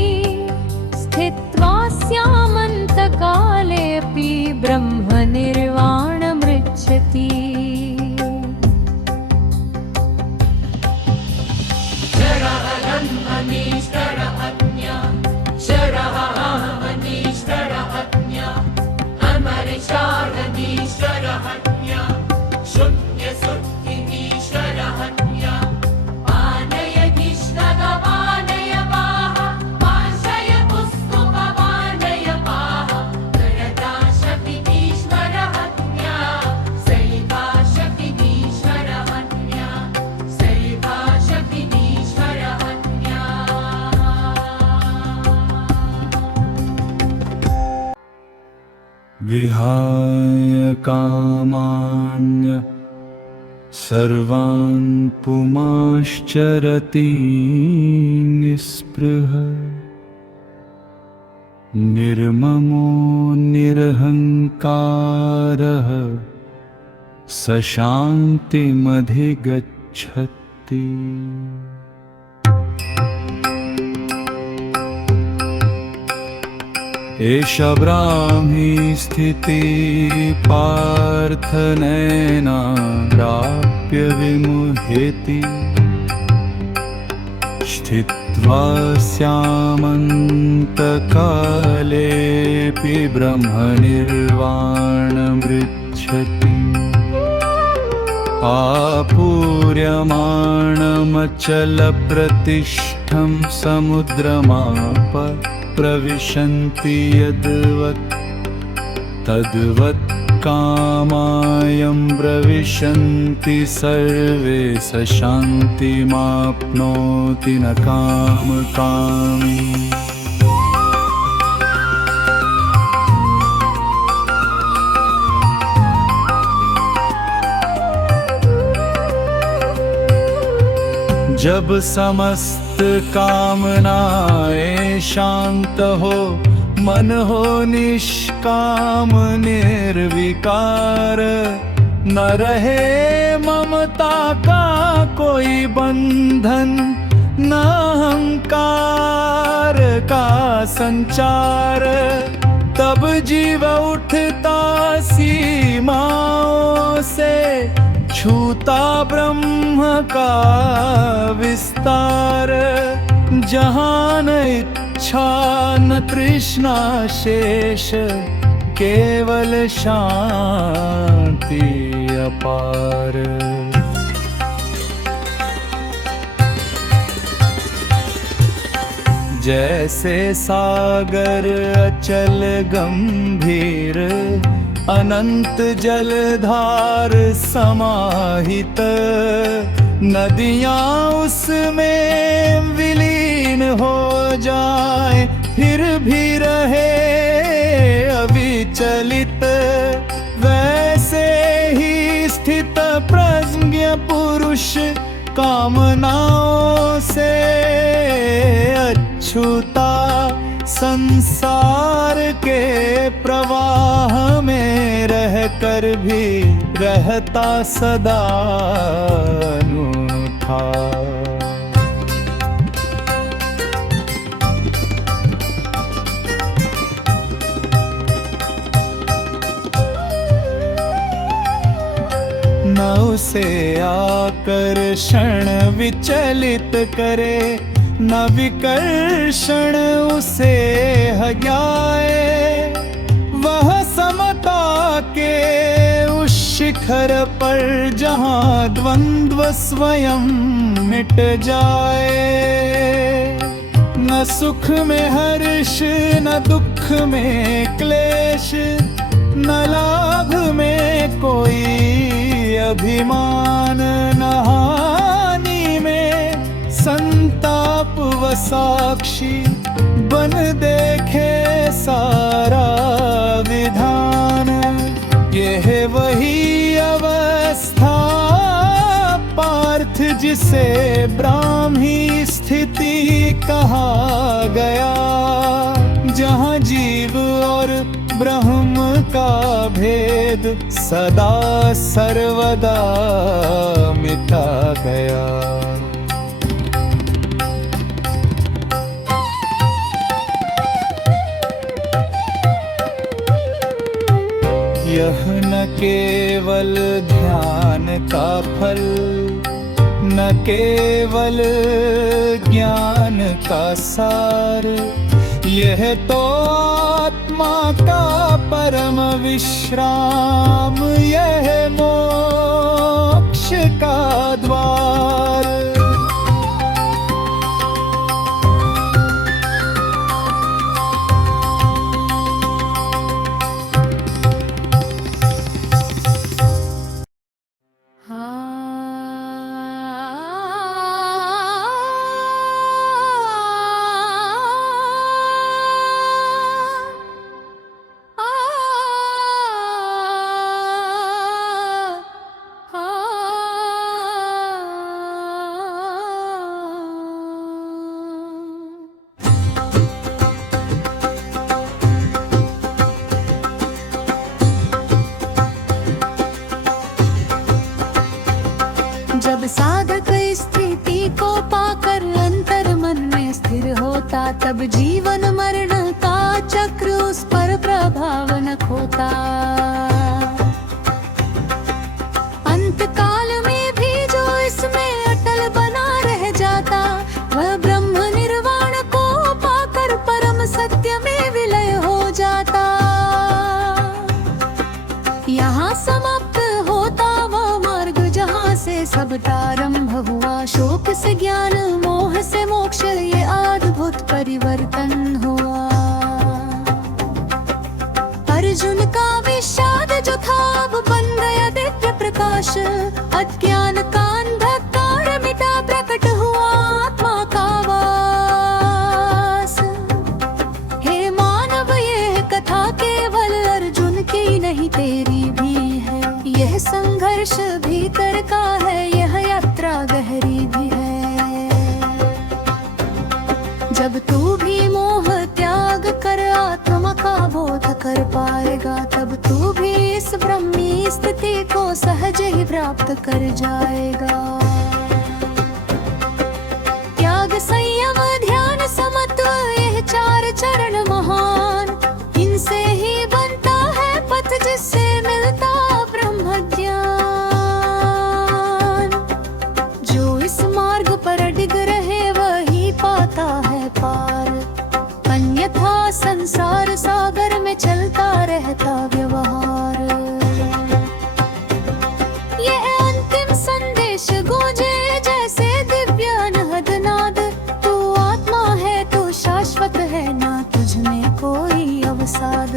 स्थित्वा स्यामन्तकालेऽपि ब्रह्मनिर्वाणमृच्छति। विहाय कामान्य सर्वान् पुमाश्चरति निःस्पृह, निर्ममो निरहङ्कारः स शान्तिमधिगच्छति। एषा ब्राह्मी स्थितिः पार्थ नैनाप्य विमुह्यति, स्थित्वा स्यामन्तकालेऽपि ब्रह्मनिर्वाणमृच्छति। आपूर्यमाणमचलप्रतिष्ठं समुद्रमाप प्रविशन्ति यद्वत्, तद्वत् कामायं प्रविशन्ति सर्वे, स शान्तिमाप्नोति न कामकामी। जब समस्त कामनाएं शांत हो, मन हो निष्काम निर्विकार, न रहे ममता का कोई बंधन, न अहंकार का संचार, तब जीव उठता सीमाओं से, छूता ब्रह्म का विस्तार। जहाँ न इच्छा न तृष्णा शेष, केवल शांति अपार। जैसे सागर अचल गंभीर, अनंत जलधार समाहित, नदियाँ उसमें विलीन हो जाए, फिर भी रहे अविचलित, वैसे ही स्थित प्रज्ञ पुरुष कामनाओं से अछूता संसार के प्रवाह में रहकर भी रहता सदा अनूठा। न उसे आकर्षण विचलित करे, न विकर्षण उसे हजाए, वह समता के उस शिखर पर जहाँ द्वंद्व स्वयं मिट जाए। न सुख में हर्ष न दुख में क्लेश, न लाभ में कोई अभिमान, न हानि में संताप व साक्षी, बन देखे सारा विधान। यह वही अवस्था पार्थ जिसे ब्राह्मी स्थिति कहा गया, जहाँ जीव और ब्रह्म का भेद सदा सर्वदा मिटा गया। यह न केवल ध्यान का फल, न केवल ज्ञान का सार, यह तो आत्मा का परम विश्राम, यह मोक्ष का द्वार। जब साधक स्थिति को पाकर अंतर मन में स्थिर होता, तब जीवन मरण का चक्र उस पर प्रभाव न खोता। अंत काल में भी जो इसमें अटल बना रह जाता, वह ब्रह्म निर्वाण को पाकर परम सत्य में विलय हो जाता। यहाँ समाप्त होता वह मार्ग जहाँ से सब प्रारंभ हुआ। शोक से ज्ञान, मोह से मोक्ष, ये अद्भुत परिवर्तन हुआ। अर्जुन का विषाद जो था अब बन गया दिव्य प्रकाश, अज्ञान का अंधकार मिटा, प्रकट हुआ आत्मा का वास। हे मानव, यह कथा केवल अर्जुन की नहीं तेरी भी है। यह संघर्ष भीतर का है, यह यात्रा गहरी भी है। जब तू भी मोह त्याग कर आत्मा का बोध कर पाएगा, तब तू भी इस ब्रह्मी स्थिति को सहज ही प्राप्त कर जाएगा। त्याग, संयम, ध्यान, समत्व, यह चार चरण महान, इनसे ही बनता है पथ जिससे मिलता ब्रह्म ज्ञान। जो इस मार्ग पर डिग रहे वही पाता है पार, अन्यथा संसार सागर में चलता रहता व्यवहार। ये अंतिम संदेश गूंजे जैसे दिव्य अनहद नाद, तू आत्मा है, तू शाश्वत है, ना तुझ में कोई अवसाद।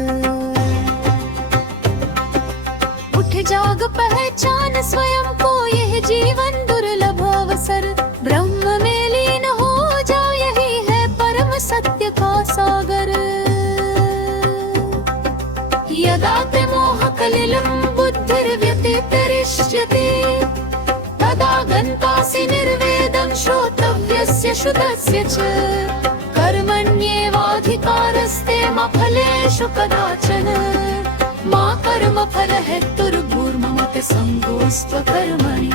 उठ जाग, पहचान स्वयं को, यह जीवन दुर्लभ अवसर। ब्रह्म में लीन हो जा, यही है परम सत्य का सागर। यदा ते मोह कलिलं बुद्धिर्व्यतितरिष्यति, तदा गन्तासि निर्वेदं श्रोतव्यस्य शुद्धस्य च। कर्मण्येवाधिकारस्ते मा फलेषु कदाचन, मा कर्मफल हेतुर्भूर्मा ते संगोऽस्त्वकर्मणि।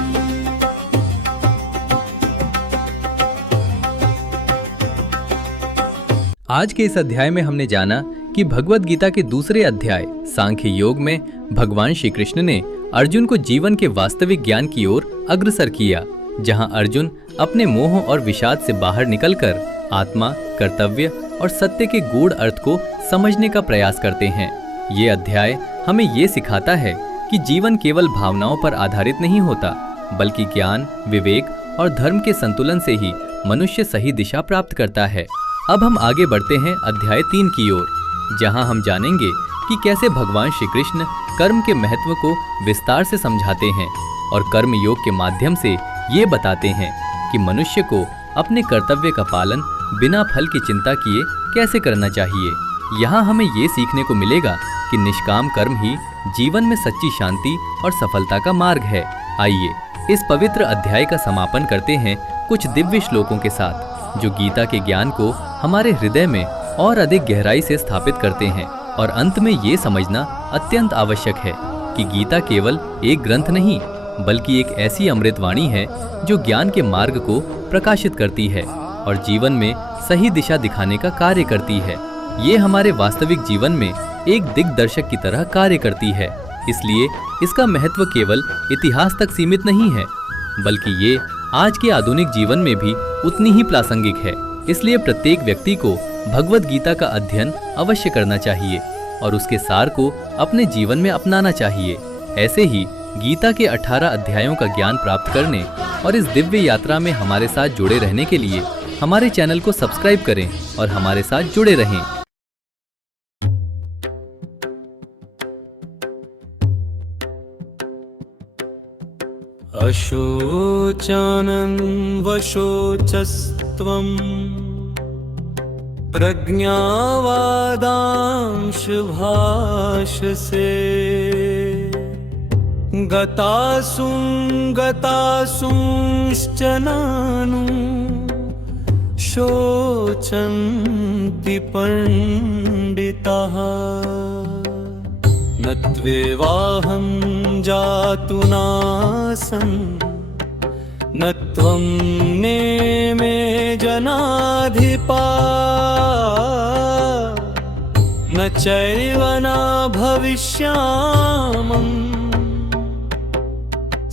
आज के इस अध्याय में हमने जाना कि भगवत गीता के दूसरे अध्याय सांख्य योग में भगवान श्री कृष्ण ने अर्जुन को जीवन के वास्तविक ज्ञान की ओर अग्रसर किया, जहां अर्जुन अपने मोह और विषाद से बाहर निकलकर आत्मा, कर्तव्य और सत्य के गूढ़ अर्थ को समझने का प्रयास करते हैं। ये अध्याय हमें ये सिखाता है कि जीवन केवल भावनाओं पर आधारित नहीं होता, बल्कि ज्ञान, विवेक और धर्म के संतुलन से ही मनुष्य सही दिशा प्राप्त करता है। अब हम आगे बढ़ते हैं अध्याय 3 की ओर, जहां हम जानेंगे कि कैसे भगवान श्री कृष्ण कर्म के महत्व को विस्तार से समझाते हैं और कर्म योग के माध्यम से ये बताते हैं कि मनुष्य को अपने कर्तव्य का पालन बिना फल की चिंता किए कैसे करना चाहिए। यहाँ हमें ये सीखने को मिलेगा कि निष्काम कर्म ही जीवन में सच्ची शांति और सफलता का मार्ग है। आइए इस पवित्र अध्याय का समापन करते हैं कुछ दिव्य श्लोकों के साथ, जो गीता के ज्ञान को हमारे हृदय में और अधिक गहराई से स्थापित करते हैं। और अंत में ये समझना अत्यंत आवश्यक है कि गीता केवल एक ग्रंथ नहीं, बल्कि एक ऐसी अमृतवाणी है जो ज्ञान के मार्ग को प्रकाशित करती है और जीवन में सही दिशा दिखाने का कार्य करती है। ये हमारे वास्तविक जीवन में एक दिग्दर्शक की तरह कार्य करती है। इसलिए इसका महत्व केवल इतिहास तक सीमित नहीं है, बल्कि ये आज के आधुनिक जीवन में भी उतनी ही प्रासंगिक है। इसलिए प्रत्येक व्यक्ति को भगवद गीता का अध्ययन अवश्य करना चाहिए और उसके सार को अपने जीवन में अपनाना चाहिए। ऐसे ही गीता के 18 अध्यायों का ज्ञान प्राप्त करने और इस दिव्य यात्रा में हमारे साथ जुड़े रहने के लिए हमारे चैनल को सब्सक्राइब करें और हमारे साथ जुड़े रहें। अशोचानन् वशोचस्त्वं प्रज्ञावादांश भाषसे गतासूंश्च नानु शोचन्ति पंडिताः न त्वेवाहं जातु नासं न त्वं नेमे जनाधिपा न चैव न भविष्यामः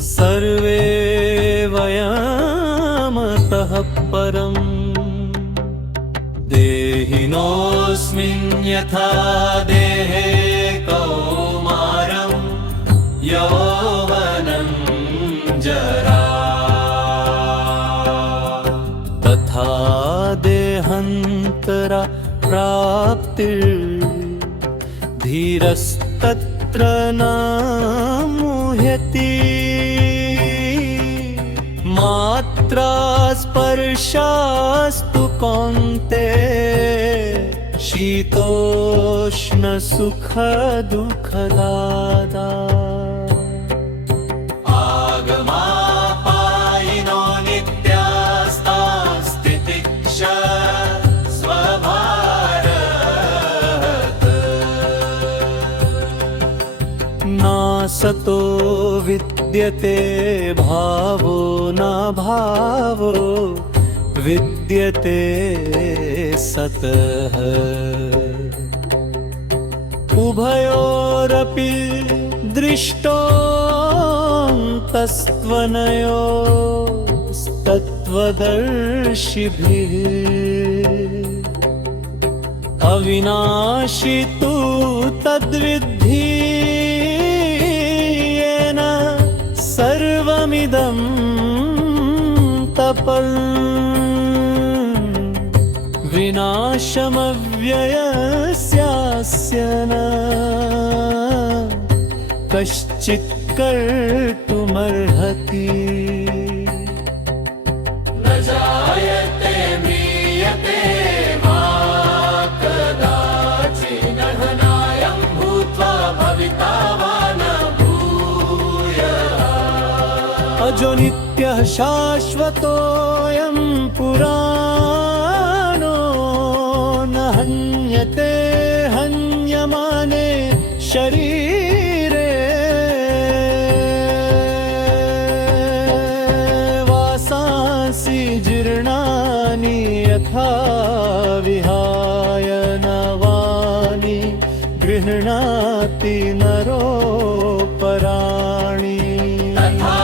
सर्वे वयमतः परम् देहिनोऽस्मिन् यथा देहे कौमारं यौवनं जरा तथा देहान्तरा प्राप्तिर्धीरस्तत्र न मुह्यति मात्रा स्पर्शास्तु कौन्तेय शीतोष्ण सुख दुःखदाता आगमापायिनो नित्यास्ता स्थितिक्षय स्वभारत नासतो विद्यते भावो न भावो विद्यते सतः उभयोरपि दृष्टोऽन्तस्त्वनयोस्तत्त्वदर्शिभिः अविनाशी तु तद्विद्धि येन सर्वमिदं तपन् विनाशमव्ययस्यास्य न कश्चित् कर्तुमर्हति न जायते म्रियते वा कदाचित् नायं भूत्वा भविता वा न भूयः अजो नित्यः शाश्वतोऽयं पुराणो न हन्यते हन्यमाने शरीरे वासांसि जीर्णानि यथा विहाय नवानि गृह्णाति नरोपराणि तथा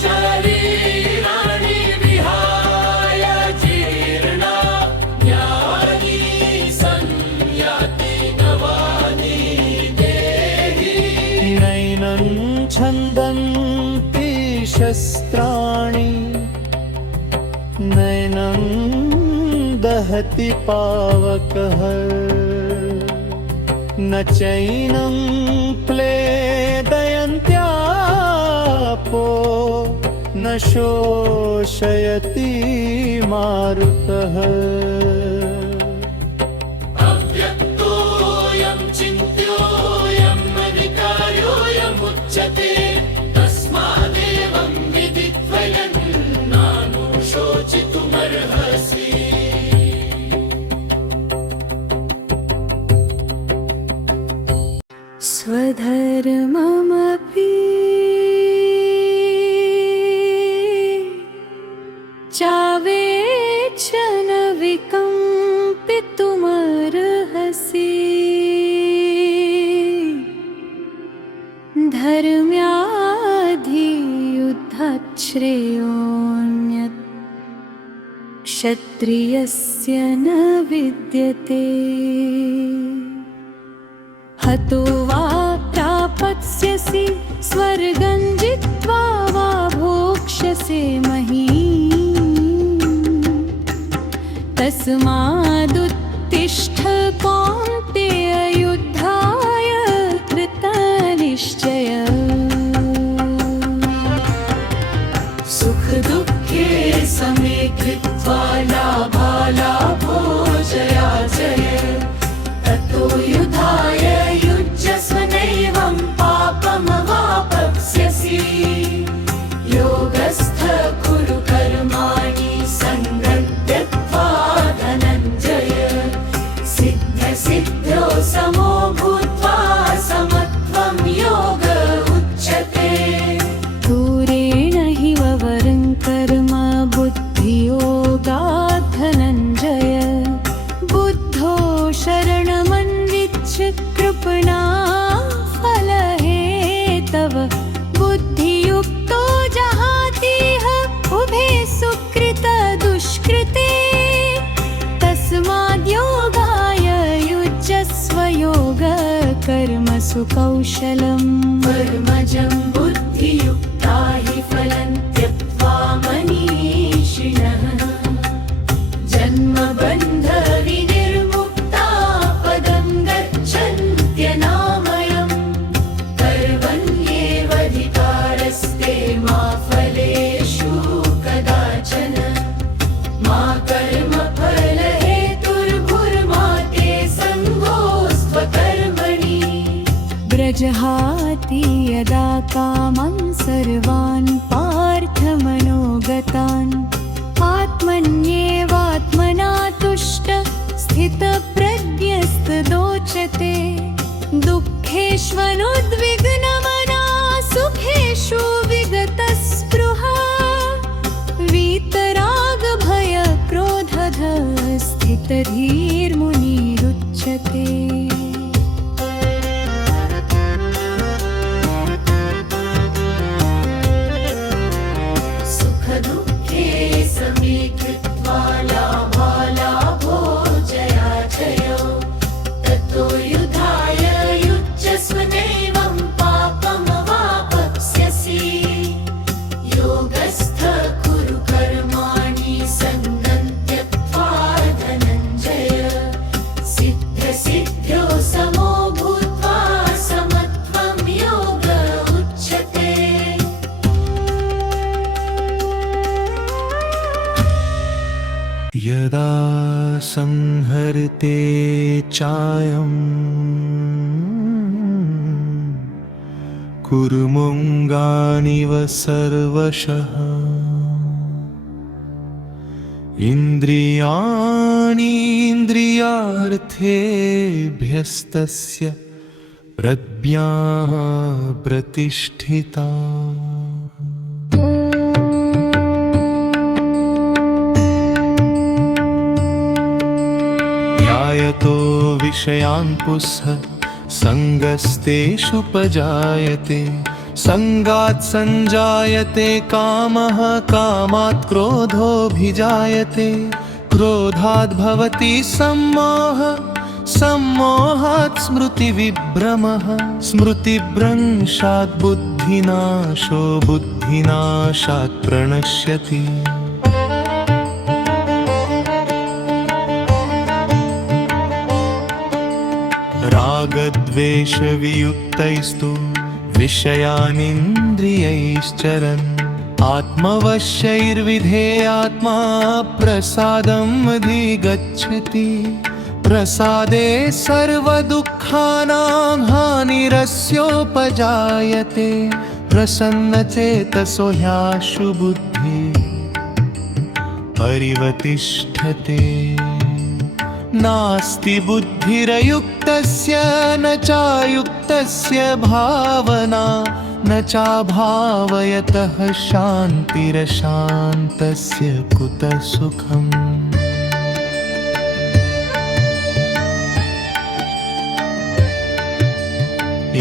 शरीराणि विहाय जीर्णान्यानि संयाति नवानि देहि नैनं छन्दन्ति शस्त्राणि नैनं दहति पावकः न चैनं क्लेदयन्त्यापो न शोषयति मारुतः अव्यक्तोऽयं चिन्त्योऽयं विकार्योऽयमुच्यते तस्मादेवं विदित्वयन् नानुशोचितुमर्हसि स्वधर्ममपि चावेच्छ न विकम्पितुमर्हसि धर्म्याधियुद्धात् श्रेयोऽन्यत् क्षत्रियस्य न विद्यते हतो वा प्राप्स्यसि स्वर्गं जित्वा वा भोक्ष्यसे महीम् तस्मादुत्तिष्ठ कौन्तेय युद्धाय कृतनिश्चय सुखदुःखे समे कृत्वा लाभालाभो जयाजय ततो युधाय युज्यस्व नैवं पापमवाप्स्यसि योगस्थ कुरु कर्माणि सङ्गं त्यक्त्वा धनञ्जय सिद्ध्यसिद्ध्यो समो भूत्वा समत्वं योग उच्यते दूरेण हि वरं कर्म बुद्धियोगात् धनञ्जय बुद्धो शरणमन्विच्य कृपणा फलहेतव बुद्धियुक्तो जहातीह उभे सुकृत दुष्कृते तस्माद्योगाय युज्यस्व योग कर्मसु कौशलम् कर्मजं बुद्धियुक्ता हि फलं त्यक्त्वा मनीषिणः जन्मबन्धविनिर्मुक्ता पदं गच्छन्त्यनामयम् कर्मण्येवाधिकारस्ते मा फलेषु कदाचन मा कर्मफलहेतुर्भुर्मा ते सङ्गोऽस्त्वकर्मणि व्रजहाति यदा कामं सर्वान् पार्थमनोगतान् आत्मन्येवात्मना तुष्ट स्थितप्रज्ञस्तदोच्यते दुःखेष्वनुद्विग्नमना सुखेषु विगतस्पृहा वीतरागभयक्रोधः स्थितधीर्मुनिरुच्यते सुखदुःखे समे कृत्वा लाभालाभो जयाजयो ततो युधाय युज्यस्व नैवं पापमवाप्स्यसि योगस्थ कुरु कर्माणि सङ्गं त्यक्त्वा धनञ्जय सिद्ध्यसिद्ध्यो समो भूत्वा समत्वं योग उच्यते यदा संहर्ते चायं कुर्मुङ्गानिव सर्वशः इन्द्रियाणीन्द्रियार्थेभ्यस्तस्य प्रज्ञा प्रतिष्ठिता ध्यायतो विषयान् पुंसः सङ्गस्तेषुपजायते सङ्गात् सञ्जायते कामः कामात् क्रोधोऽभिजायते क्रोधात् भवति सम्मोहः सम्मोहात् स्मृतिविभ्रमः स्मृतिभ्रंशात् बुद्धिनाशो बुद्धिनाशात् प्रणश्यति रागद्वेषाव्युत्थितान् रागद्वेषवियुक्तैस्तु विषयानिन्द्रियैश्चरन् आत्मवश्यैर्विधेयात्मा प्रसादम् अधिगच्छति प्रसादे सर्वदुःखानां हानिरस्योपजायते प्रसन्नचेतसो ह्याशु बुद्धिः परिवतिष्ठते नास्ति बुद्धिरयुक्तस्य न चायुक्तस्य भावना न चाभावयतः शान्तिरशान्तस्य कुतः सुखम्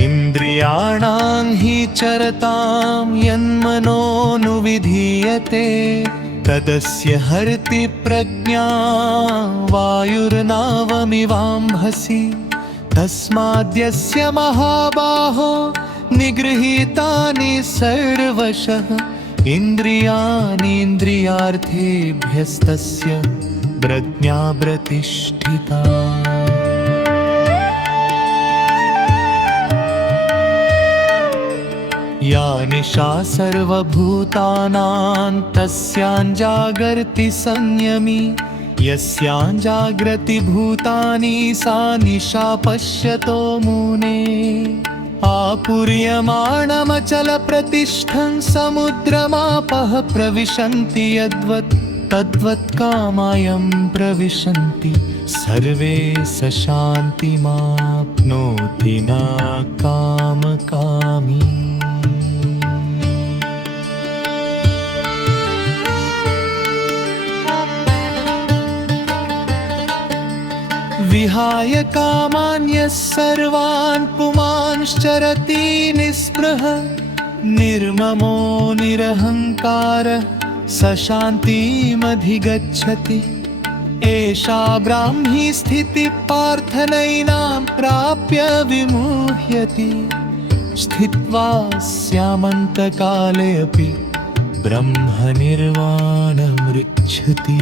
इन्द्रियाणां हि चरतां यन्मनोनुविधीयते तदस्य हरति प्रज्ञा वायुर्नावमिवाम्भसि तस्माद्यस्य महाबाहो निगृहीतानि सर्वशः इन्द्रियाणीन्द्रियार्थेभ्यस्तस्य प्रज्ञा प्रतिष्ठिता या निशा सर्वभूतानां तस्यां जागर्ति संयमी यस्यां जागृति भूतानि सा निशा पश्यतो मुने आपूर्यमाणमचलप्रतिष्ठं समुद्रमापः प्रविशन्ति यद्वत् तद्वत् कामायं प्रविशन्ति सर्वे स शान्तिमाप्नोति न कामकामी विहाय कामान्यः सर्वान् पुमांश्चरति निःस्पृहः निर्ममो निरहङ्कारः स शान्तिमधिगच्छति एषा ब्राह्मी स्थितिः पार्थ नैनां प्राप्य विमुह्यति स्थित्वा स्यामन्तकाले अपि ब्रह्मनिर्वाणमृच्छति